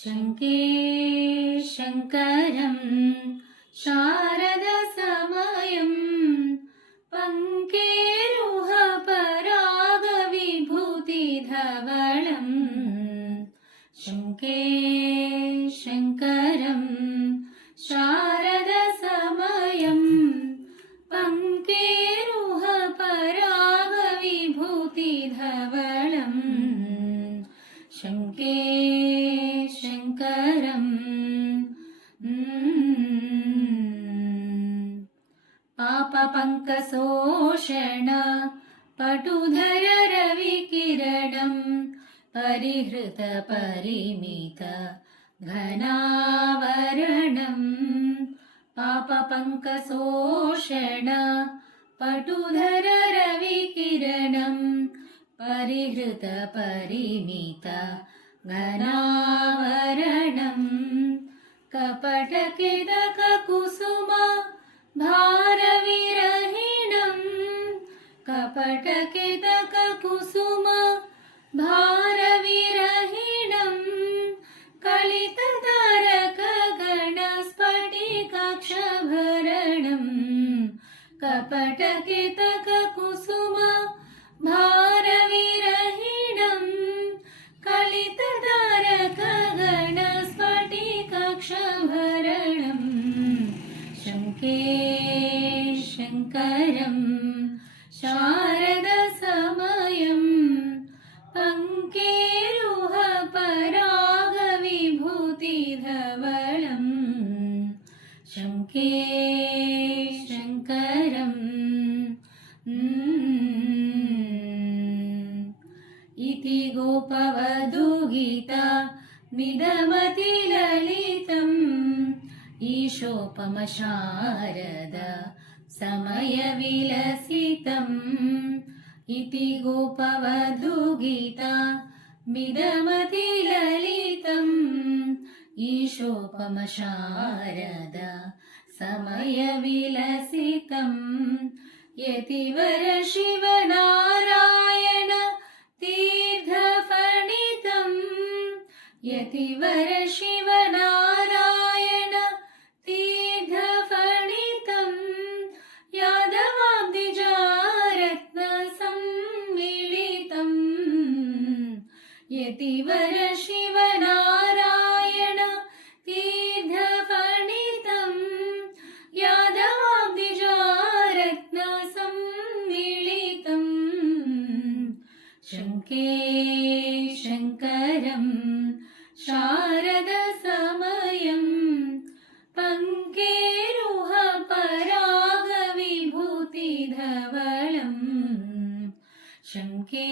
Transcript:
शङ्के शङ्करं शारदसमयं पङ्केरुहपरागविभूतिधवळं शङ्के शङ्करं शारदसमयं पङ्केरुहपरागविभूतिधवळं शङ्के शङ्करं पापपङ्कशोषण पटुधर रविकिरणं परिहृतपरिमित घनावरणं पापपङ्कशोषण पटुधर रविकिरणं परिहृतपरिमित घनावरणं कपटकिदककुसुम भारविरहिणं कपटकिदककुसुम भारविरहिणं कलिततारकगणस्फटिकाक्षभरणं कपटकिदककुसुम भारविरहिणं कलिततारकगणस्फटिकाक्षभरणं शङ्के शङ्करं शारदसमयं पङ्केरुहपरागविभूतिधवळं शङ्के शङ्करं इति गोपवधूगीता निदमतिललितम् ईशोपमशारद समयविलसितम् इति गोपवधूगीता मिदमतिललितम् ईशोपमशारद समयविलसितम् यतिवर शिवनारायण तीर्थफणितं यतिवर शिवनारायण तीर्थफणितं यादवाब्दिजारत्नसम्मिलितं यतिवर शिवनारायण तीर्थफणितं यादवाब्दिजारत्नसम्मिलितं शङ्के शङ्करं शारदसमयं पङ्केरुहपरागविभूतिधवळं शङ्के